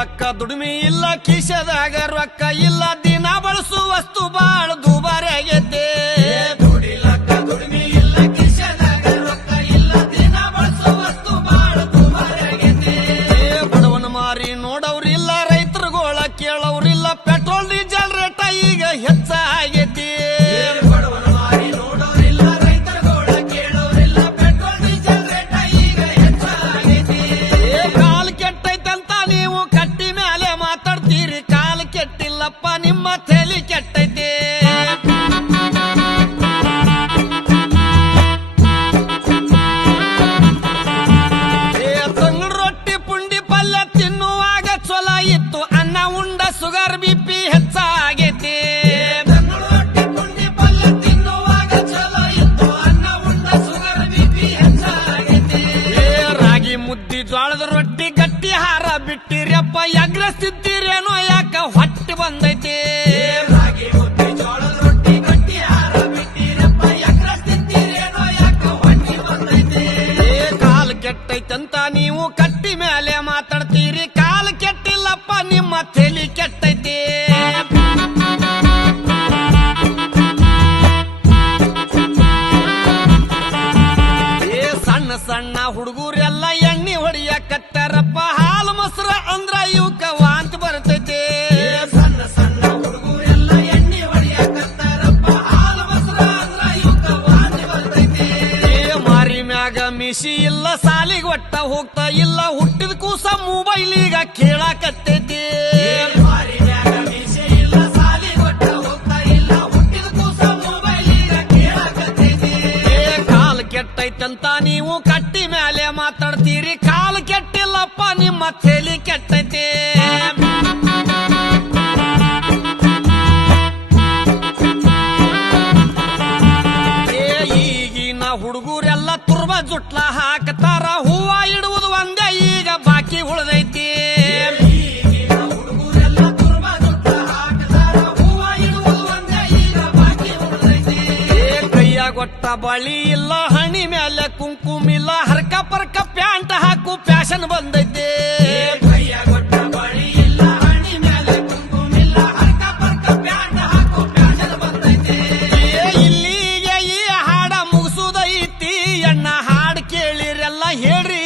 ದುಡಿಲಕ್ಕ ದುಡಿಮೆ ಇಲ್ಲ ಕಿಶದಾಗ ರೊಕ್ಕ ಇಲ್ಲ ದಿನ ಬಳಸು ವಸ್ತು ಬಾಳ ದುಬಾರಿ ಆಗೈತೆ ದುಡಿಲಕ್ಕ ದುಡಿಮೆ ಇಲ್ಲ ಕಿಶದಾಗ ರೊಕ್ಕ ಇಲ್ಲ ದಿನ ಬಳಸು ವಸ್ತು ಬಾಳ ದುಬಾರಿ ಆಗೈತೆ ಬಡವನ ಮಾರಿ ನೋಡವ್ರಿಲ್ಲ ರೈತರುಗೋಳ ಕೇಳವ್ರಿಲ್ಲ ಪೆಟ್ರೋಲ್ ಡೀಸೆಲ್ ರೇಟ ಈಗ ಹೆಚ್ಚಾಗೈತಿ ಬಡವನ ಮಾರಿ ನೋಡೋರಿಲ್ಲ ರೈತರುಗೋಳ ಕೇಳೋರಿಲ್ಲ ಪೆಟ್ರೋಲ್ ಡೀಸೆಲ್ ರೇಟ ಈಗ ಹೆಚ್ಚಾಗೈತಿ ಕಾಲ್ ಕೆಟ್ಟೈತಂತ ನೀವು ಕಟ್ಟಿ ಮೇಲೆ ಮಾತಾಡ್ತೀರಿ ಕಾಲ್ ಕೆಟ್ಟಿಲ್ಲಪ್ಪ ನಿಮ್ಮ ತಲೆ ಕೆಟ್ಟೈತಿ ತಂಗಳು ರೊಟ್ಟಿ ಪುಂಡಿ ಪಲ್ಯ ತಿನ್ನುವಾಗ ಚೊಲ ಇತ್ತು ಅನ್ನ ಉಂಡ ಸುಗರ್ ಬಿಪಿ ಹೆಚ್ಚಾಗೈತಿ ತಂಗಳು ರೊಟ್ಟಿ ಪುಂಡಿ ಪಲ್ಯ ತಿನ್ನುವಾಗ ಚೊಲ ಇತ್ತು ಅನ್ನ ಉಂಡ ಸುಗರ್ ಬಿಪಿ ಹೆಚ್ಚಾಗೈತಿ ರಾಗಿ ಮುದ್ದಿ ಜೋಳದ ರೊಟ್ಟಿ ಗಟ್ಟಿ ಹಾರ ಬಿಟ್ಟಿರಪ್ಪ ಎಗ್ರಸ್ತಿದ್ದೀರೇನೋ ಯಾಕ ಹೊಟ್ಟೆ ಬಂದೈತಿ ರಾಗಿ ಮುದ್ದಿ ಜೋಳದ ರೊಟ್ಟಿ ಗಟ್ಟಿ ಹಾರ ಬಿಟ್ಟಿರಪ್ಪ ಎಗ್ರಸ್ತಿದ್ದೀರೇನೋ ಯಾಕ ಹೊಟ್ಟೆ ಬಂದೈತಿ ಕಾಲ್ ಕೆಟ್ಟೈತಂತ ನೀವು ಕಟ್ಟಿ ಮೇಲೆ ಮಾತಾಡ್ತೀರಿ ಕಾಲ್ ಕೆಟ್ಟಿಲ್ಲಪ್ಪ ನಿಮ್ಮ ತಲೆ ಕೆಟ್ಟೈತಿ ಸಣ್ಣ ಸಣ್ಣ ಹುಡುಗರೆಲ್ಲ ಎಣ್ಣೆ ಹೊಡಿಯಕತ್ತಾರಪ್ಪ ಹಾಲು ಮೊಸರು ಅಂದ್ರ ಇವಕ್ಕ ವಾಂತಿ ಬರ್ತೈತಿ ಸಣ್ಣ ಸಣ್ಣ ಹುಡುಗರೆಲ್ಲ ಎಣ್ಣೆ ಹೊಡಿಯಕತ್ತಾರಪ್ಪ ಹಾಲು ಮೊಸರು ಅಂದ್ರ ಇವಕ್ಕ ವಾಂತಿ ಬರ್ತೈತಿ ಮಾರಿ ಮ್ಯಾಗ ಮಿಸಿ ಇಲ್ಲ ಸಾಲಿಗೆ ಒಟ್ಟ ಹೋಗ್ತಾ ಇಲ್ಲ ಹುಟ್ಟಿದ ಕೂಸ ಮೊಬೈಲ್ ಈಗ ಕೇಳಾಕತ್ತೈತಿ ಮಾರಿ ಮ್ಯಾಗ ಮಿಸಿ ಇಲ್ಲ ಸಾಲಿಗೆ ಒಟ್ಟ ಹೋಗ್ತಾ ಇಲ್ಲ ಹುಟ್ಟಿದ ಕೂಸ ಮೊಬೈಲ್ ಈಗ ಕೇಳಾಕತ್ತೈತಿ ಕಾಲ್ ಕೆಟ್ಟೈತಂತ ನೀವು ಕಟ್ಟಿ ಮೇಲೆ ಮಾತಾಡ್ತೀರಿ ಕಾಲ್ ಕೆಟ್ಟಿಲ್ಲಪ್ಪ ನಿಮ್ಮ ತಲೆ ಕೆಟ್ಟೈತಿ ಈಗಿನ ಹುಡುಗರೆಲ್ಲ ತುರ್ಬ ಜುಟ್ಲ ಹಾಕ್ತಾರ ಹೂವ ಇಡುವುದು ಒಂದೇ ಈಗ ಬಾಕಿ ಉಳ್ದೈತಿ ಈಗಿನ ಹುಡುಗರೆಲ್ಲ ತುರ್ಬ ಜುಟ್ಲ ಹಾಕ್ತಾರ ಹೂವ ಇಡುವುದು ಒಂದೇ ಈಗ ಬಾಕಿ ಉಳ್ದೈತಿ ಕೈಯಾಗೊಟ್ಟ ಬಳಿ ಇಲ್ಲ ಹಣಿ ಮೇಲೆ ಕುಂಕುಮಿಲ್ಲ ಹರ್ಕ ಪರ್ಕ ಪ್ಯಾಂಟ್ ಹಾಕು ಫ್ಯಾಷನ್ ಬಂದೈತಿ ಕೈಯಾಗೊಟ್ಟ ಬಳಿ ಇಲ್ಲ ಹಣಿ ಮೇಲೆ ಕುಂಕುಮಿಲ್ಲ ಹರ್ಕ ಪರ್ಕ ಪ್ಯಾಂಟ್ ಹಾಕು ಫ್ಯಾಷನ್ ಬಂದೈತಿ ಇಲ್ಲಿಗೆ ಈ ಹಾಡ ಮುಗಿಸುದೈತಿ ಅಣ್ಣ ಹಾಡು ಕೇಳಿರೆಲ್ಲ ಹೇಳ್ರಿ